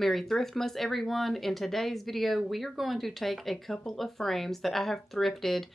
Merry Thriftmas, everyone. In today's video, we are going to take a couple of frames that I have thrifted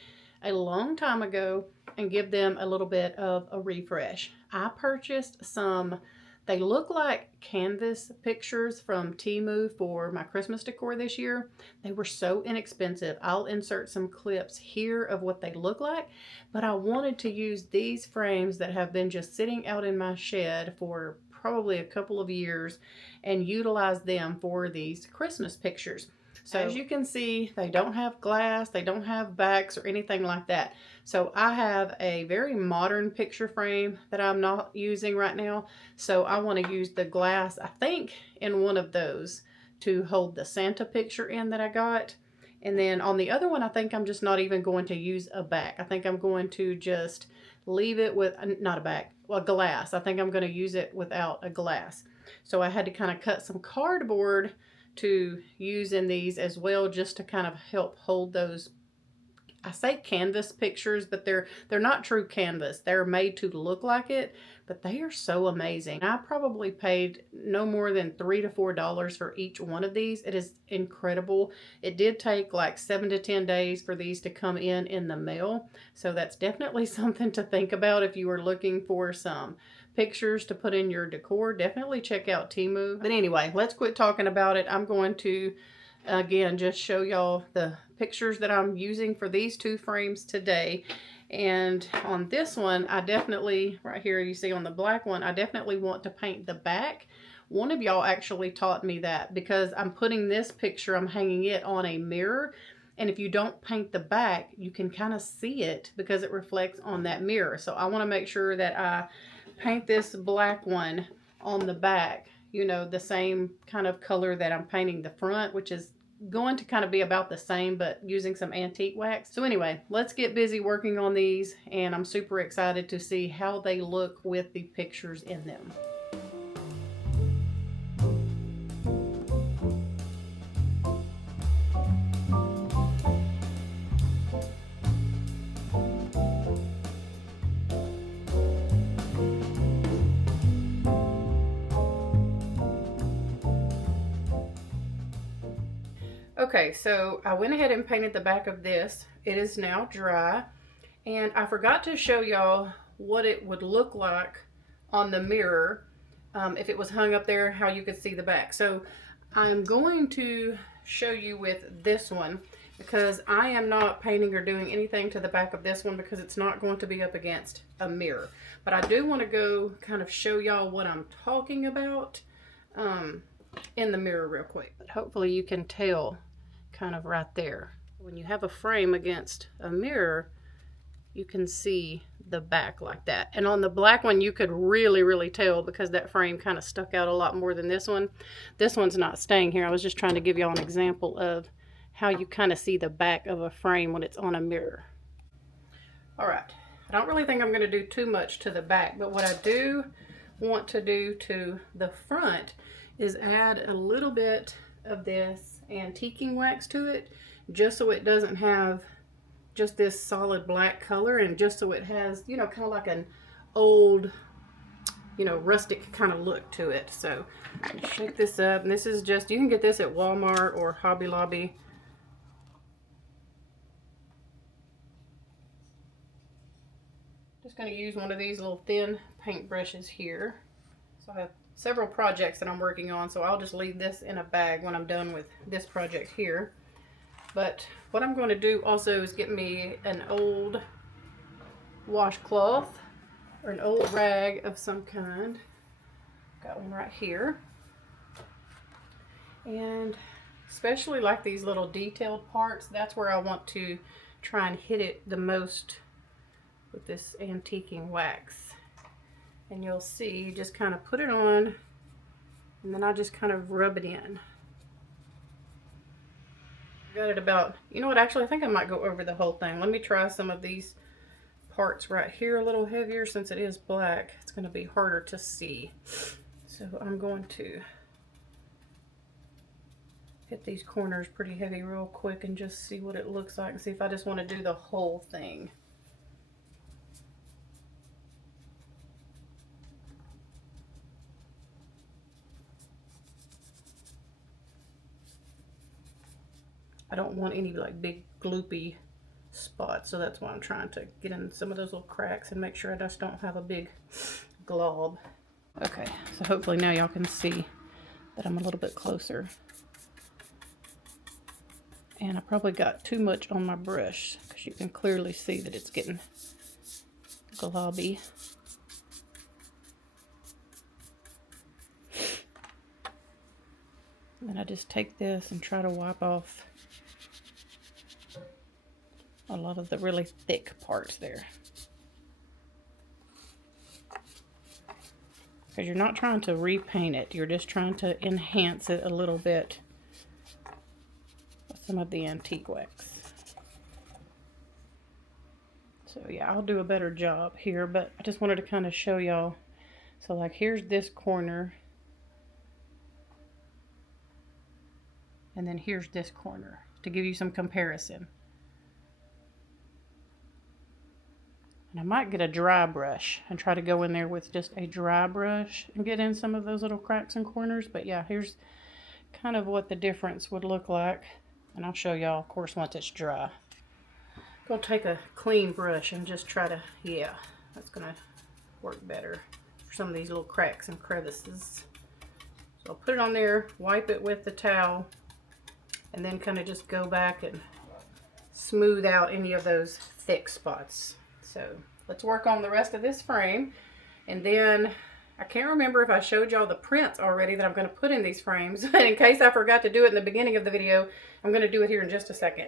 a long time ago and give them a little bit of a refresh. I purchased some, they look like canvas pictures from Temu for my Christmas decor this year. They were so inexpensive. I'll insert some clips here of what they look like, but I wanted to use these frames that have been just sitting out in my shed for probably a couple of years and utilize them for these Christmas pictures. So as you can see, they don't have glass, they don't have backs or anything like that. So I have a very modern picture frame that I'm not using right now. So I want to use the glass, I think, in one of those to hold the Santa picture in that I got. And then on the other one, I think I'm just not even going to use a back. I think I'm going to just leave it with, not a back, a glass. I think I'm going to use it without a glass. So I had to kind of cut some cardboard to use in these as well, just to kind of help hold those, I say canvas pictures, but they're not true canvas. They're made to look like it, but they are so amazing. I probably paid no more than $3 to $4 for each one of these. It is incredible. It did take like 7 to 10 days for these to come in the mail. So that's definitely something to think about if you are looking for some pictures to put in your decor. Definitely check out Temu. But anyway, let's quit talking about it. I'm going to again just show y'all the pictures that I'm using for these two frames today. And on this one, I definitely, right here you see on the black one, I definitely want to paint the back. One of y'all actually taught me that, because I'm putting this picture, I'm hanging it on a mirror, and if you don't paint the back, you can kind of see it because it reflects on that mirror. So I want to make sure that I paint this black one on the back, you know, the same kind of color that I'm painting the front, which is going to kind of be about the same, but using some antique wax. So anyway, let's get busy working on these, and I'm super excited to see how they look with the pictures in them. Okay, so I went ahead and painted the back of this. It is now dry, and I forgot to show y'all what it would look like on the mirror if it was hung up there, how you could see the back. So I'm going to show you with this one, because I am not painting or doing anything to the back of this one because it's not going to be up against a mirror. But I do want to go kind of show y'all what I'm talking about in the mirror real quick. But hopefully you can tell kind of right there. When you have a frame against a mirror, you can see the back like that. And on the black one, you could really tell, because that frame kind of stuck out a lot more than this one. This one's not staying here. I was just trying to give y'all an example of how you kind of see the back of a frame when it's on a mirror. All right, I don't really think I'm going to do too much to the back, but what I do want to do to the front is add a little bit of this antiquing wax to it, just so it doesn't have just this solid black color, and just so it has, you know, kind of like an old, you know, rustic kind of look to it. So shake this up, and this is just, you can get this at Walmart or Hobby Lobby. Just going to use one of these little thin paint brushes here. So I have several projects that I'm working on, so I'll just leave this in a bag when I'm done with this project here. But what I'm going to do also is get me an old washcloth or an old rag of some kind. Got one right here. And especially like these little detailed parts, that's where I want to try and hit it the most with this antiquing wax. And you'll see, you just kind of put it on, and then I just kind of rub it in. Got it about, you know what, actually I think I might go over the whole thing. Let me try some of these parts right here a little heavier. Since it is black, it's going to be harder to see. So I'm going to hit these corners pretty heavy real quick and just see what it looks like, and see if I just want to do the whole thing. I don't want any like big gloopy spots, so that's why I'm trying to get in some of those little cracks and make sure I just don't have a big glob. Okay, so hopefully now y'all can see that I'm a little bit closer. And I probably got too much on my brush because you can clearly see that it's getting globby. And then I just take this and try to wipe off a lot of the really thick parts there. Because you're not trying to repaint it, you're just trying to enhance it a little bit with some of the antique wax. So yeah, I'll do a better job here, but I just wanted to kind of show y'all. So like here's this corner, and then here's this corner to give you some comparison. And I might get a dry brush and try to go in there with just a dry brush and get in some of those little cracks and corners. But yeah, here's kind of what the difference would look like. And I'll show y'all, of course, once it's dry. I'm gonna take a clean brush and just try to, yeah, that's gonna work better for some of these little cracks and crevices. So I'll put it on there, wipe it with the towel, and then kind of just go back and smooth out any of those thick spots. So let's work on the rest of this frame. And then I can't remember if I showed y'all the prints already that I'm going to put in these frames. And in case I forgot to do it in the beginning of the video, I'm going to do it here in just a second.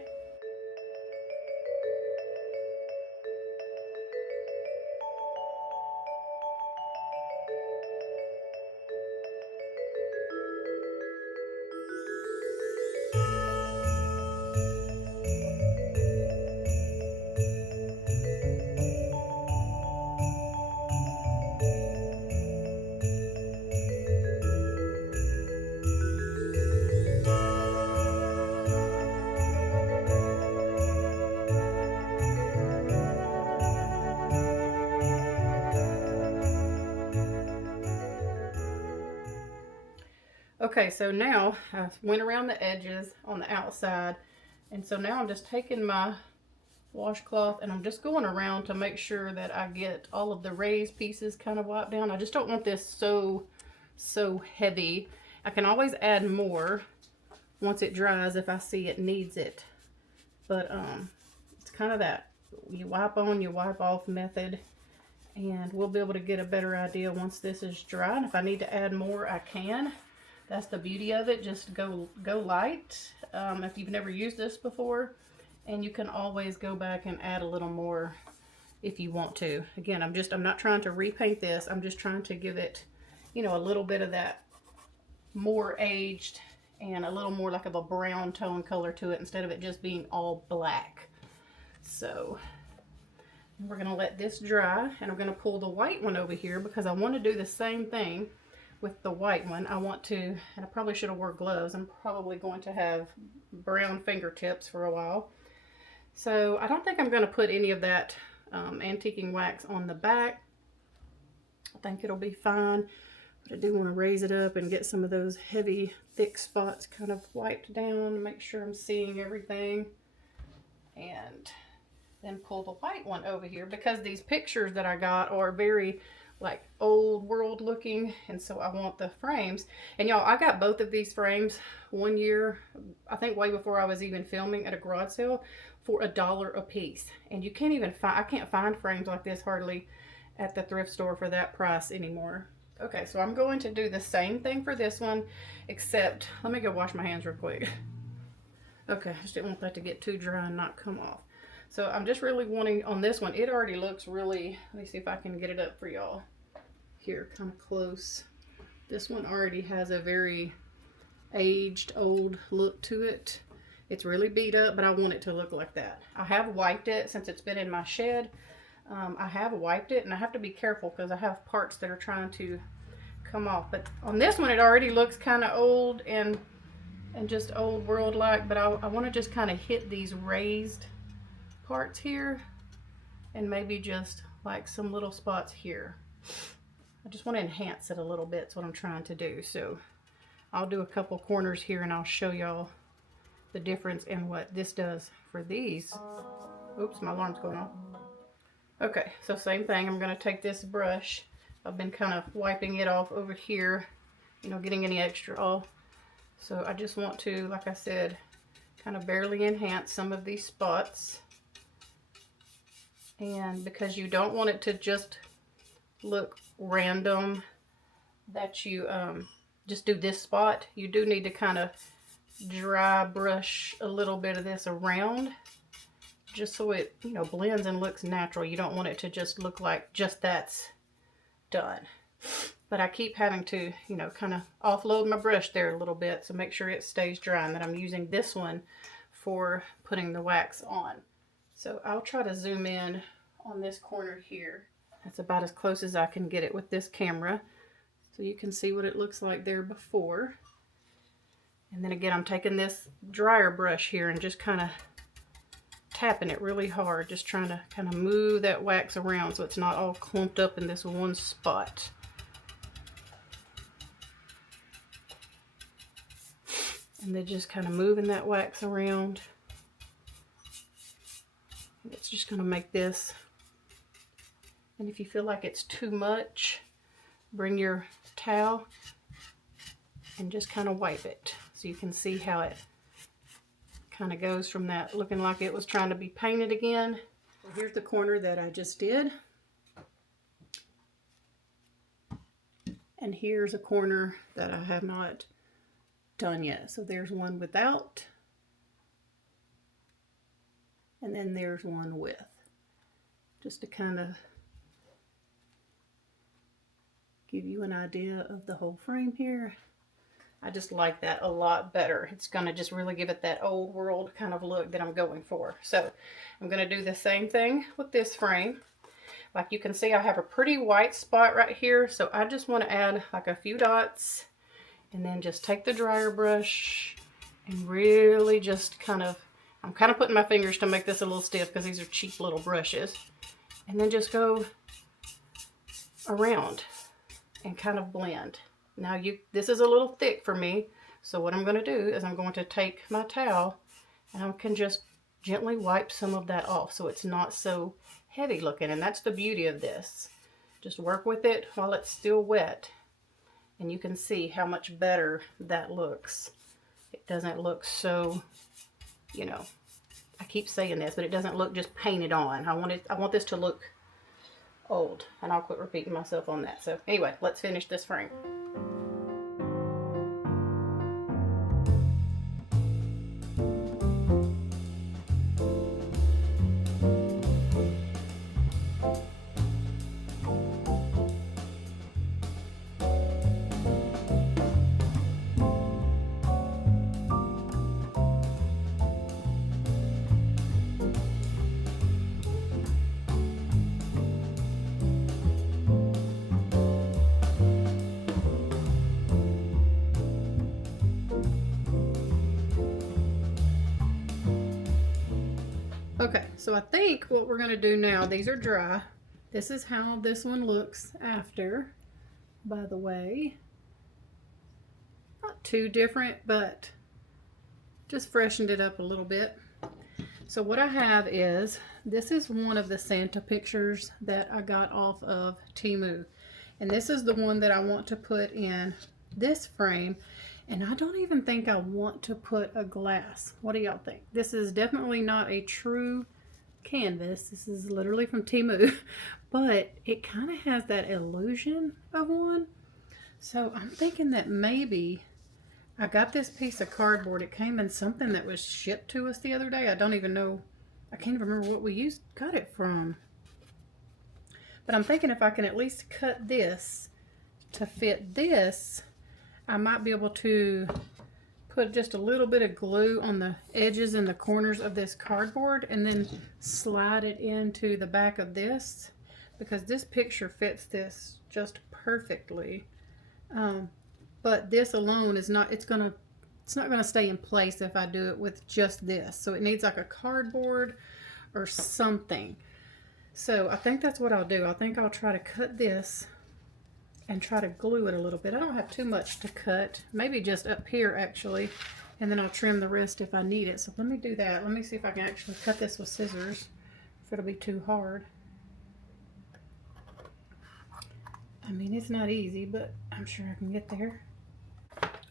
Okay, so now I went around the edges on the outside, and so now I'm just taking my washcloth and I'm just going around to make sure that I get all of the raised pieces kind of wiped down. I just don't want this so heavy. I can always add more once it dries if I see it needs it, but it's kind of that you wipe on, you wipe off method, and we'll be able to get a better idea once this is dry. And if I need to add more, I can. That's the beauty of it. Just go light if you've never used this before, and you can always go back and add a little more if you want to. Again, I'm not trying to repaint this. I'm just trying to give it, you know, a little bit of that more aged and a little more like of a brown tone color to it instead of it just being all black. So we're going to let this dry, and I'm going to pull the white one over here because I want to do the same thing with the white one. I want to, and I probably should have wore gloves. I'm probably going to have brown fingertips for a while. So I don't think I'm going to put any of that antiquing wax on the back. I think it'll be fine, but I do want to raise it up and get some of those heavy, thick spots kind of wiped down to make sure I'm seeing everything. And then pull the white one over here because these pictures that I got are very like old world looking, and so I want the frames. And y'all, I got both of these frames one year, I think way before I was even filming, at a garage sale for $1 a piece. And you can't even find, I can't find frames like this hardly at the thrift store for that price anymore. Okay, so I'm going to do the same thing for this one, except let me go wash my hands real quick. Okay, I just didn't want that to get too dry and not come off. So I'm just really wanting, on this one, it already looks really, let me see if I can get it up for y'all. Here, kind of close. This one already has a very aged, old look to it. It's really beat up, but I want it to look like that. I have wiped it since it's been in my shed. I have wiped it, and I have to be careful because I have parts that are trying to come off. But on this one, it already looks kind of old and just old world like, but I want to just kind of hit these raised parts here and maybe just like some little spots here. I just want to enhance it a little bit. That's what I'm trying to do. So I'll do a couple corners here and I'll show y'all the difference in what this does for these. Oops, my alarm's going off. Okay, so same thing. I'm going to take this brush. I've been kind of wiping it off over here, you know, getting any extra off. So I just want to, like I said, kind of barely enhance some of these spots. And because you don't want it to just look random, that you just do this spot, you do need to kind of dry brush a little bit of this around, just so it, you know, blends and looks natural. You don't want it to just look like just that's done. But I keep having to, you know, kind of offload my brush there a little bit, so make sure it stays dry, and that I'm using this one for putting the wax on. So I'll try to zoom in on this corner here. That's about as close as I can get it with this camera, so you can see what it looks like there before. And then again, I'm taking this dryer brush here and just kind of tapping it really hard, just trying to kind of move that wax around so it's not all clumped up in this one spot. And then just kind of moving that wax around. It's just going to make this. And if you feel like it's too much, bring your towel and just kind of wipe it, so you can see how it kind of goes from that looking like it was trying to be painted again. Well, here's the corner that I just did. And here's a corner that I have not done yet. So there's one without, and then there's one with, just to kind of give you an idea of the whole frame here. I just like that a lot better. It's going to just really give it that old world kind of look that I'm going for. So I'm going to do the same thing with this frame. Like you can see, I have a pretty white spot right here, so I just want to add like a few dots, and then just take the dryer brush and really just kind of, I'm kind of putting my fingers to make this a little stiff because these are cheap little brushes, and then just go around and kind of blend. Now this is a little thick for me, so what I'm going to do is I'm going to take my towel and I can just gently wipe some of that off so it's not so heavy looking. And that's the beauty of this. Just work with it while it's still wet, and you can see how much better that looks. It doesn't look so, you know, I keep saying this, but it doesn't look just painted on. I want this to look old, and I'll quit repeating myself on that. So anyway, let's finish this frame. Okay, so I think what we're going to do now, these are dry. This is how this one looks after, by the way. Not too different, but just freshened it up a little bit. So what I have is, this is one of the Santa pictures that I got off of Temu. And this is the one that I want to put in this frame. And I don't even think I want to put a glass. What do y'all think? This is definitely not a true canvas. This is literally from Temu. But it kind of has that illusion of one. So I'm thinking that maybe I got this piece of cardboard. It came in something that was shipped to us the other day. I don't even know. I can't even remember what we got it from. But I'm thinking if I can at least cut this to fit this, I might be able to put just a little bit of glue on the edges and the corners of this cardboard and then slide it into the back of this, because this picture fits this just perfectly. But this alone is not, it's not gonna stay in place if I do it with just this. So it needs like a cardboard or something. So I think that's what I'll do. I think I'll try to cut this and try to glue it a little bit. I don't have too much to cut, maybe just up here actually, and then I'll trim the rest if I need it. So let me do that. Let me see if I can actually cut this with scissors, if it'll be too hard. I mean, it's not easy, but I'm sure I can get there.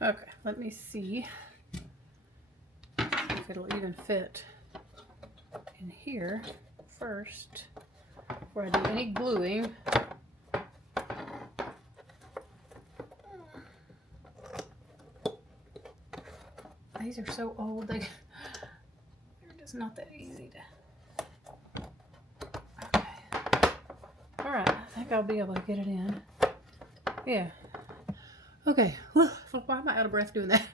Okay, let me see if it'll even fit in here first before I do any gluing. These are so old, they're just not that easy to... Okay. Alright, I think I'll be able to get it in. Yeah. Okay. Why am I out of breath doing that?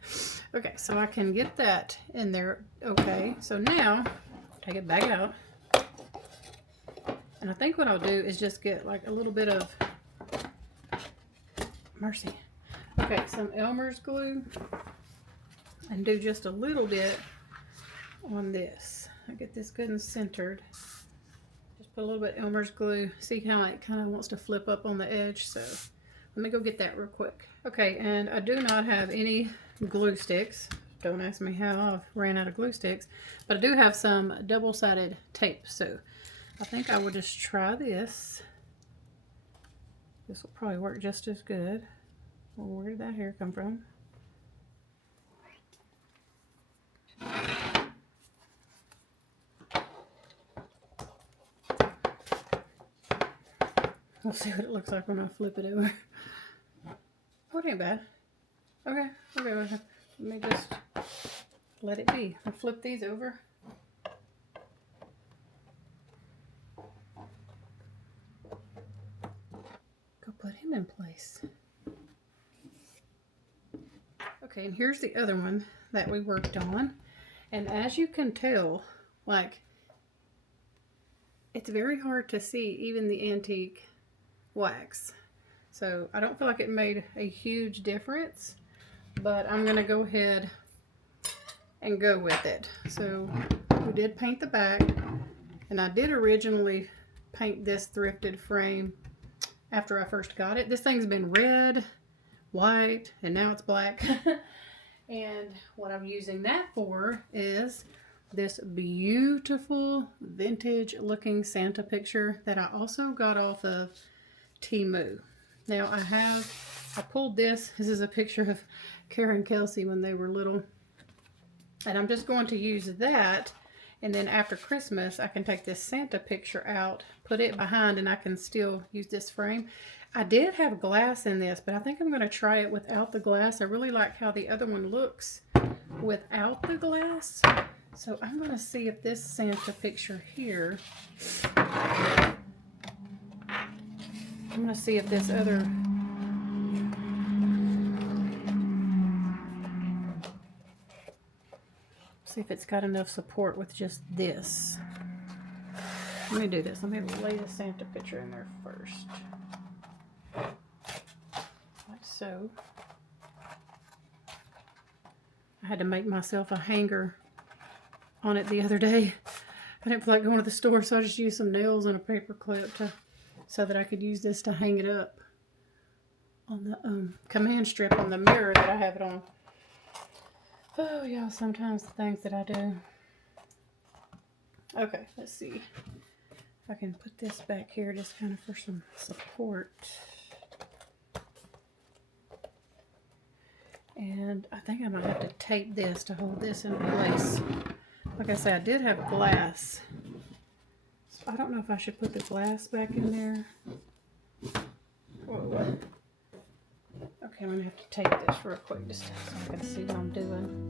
Okay, so I can get that in there. Okay, so now, take it back out. And I think what I'll do is just get like a little bit of... Mercy. Okay, some Elmer's glue. And do just a little bit on this. I get this good and centered. Just put a little bit of Elmer's glue. See how it kind of wants to flip up on the edge. So let me go get that real quick. Okay, and I do not have any glue sticks. Don't ask me how, I've ran out of glue sticks. But I do have some double-sided tape. So I think I will just try this. This will probably work just as good. Well, where did that hair come from? We'll see what it looks like when I flip it over. Oh, it ain't bad. Okay. Let me just let it be. I'll flip these over. Go put him in place. Okay, and here's the other one that we worked on. And as you can tell, like, it's very hard to see even the antique wax. So I don't feel like it made a huge difference, but I'm gonna go ahead and go with it. So we did paint the back, and I did originally paint this thrifted frame after I first got it. This thing's been red, white, and now it's black. And what I'm using that for is this beautiful vintage looking Santa picture that I also got off of Temu. Now I pulled this. This is a picture of Kara and Kelsey when they were little. And I'm just going to use that. And then after Christmas, I can take this Santa picture out, put it behind, and I can still use this frame. I did have glass in this, but I think I'm going to try it without the glass. I really like how the other one looks without the glass. So I'm going to see if this Santa picture here, I'm going to see if this other, see if it's got enough support with just this. Let me do this. Let me lay the Santa picture in there first. Like so. I had to make myself a hanger on it the other day. I didn't feel like going to the store, so I just used some nails and a paper clip so that I could use this to hang it up on the command strip on the mirror that I have it on. Oh yeah, sometimes the things that I do. Okay, let's see if I can put this back here just kind of for some support. And I think I might have to tape this to hold this in place. Like I said, I did have glass. So I don't know if I should put the glass back in there. Whoa. Okay, I'm going to have to tape this real quick just so I can see what I'm doing.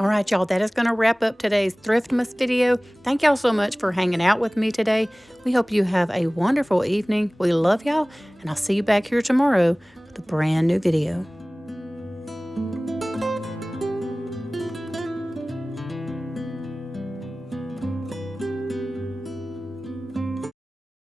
All right, y'all, that is going to wrap up today's Thriftmas video. Thank y'all so much for hanging out with me today. We hope you have a wonderful evening. We love y'all, and I'll see you back here tomorrow with a brand new video.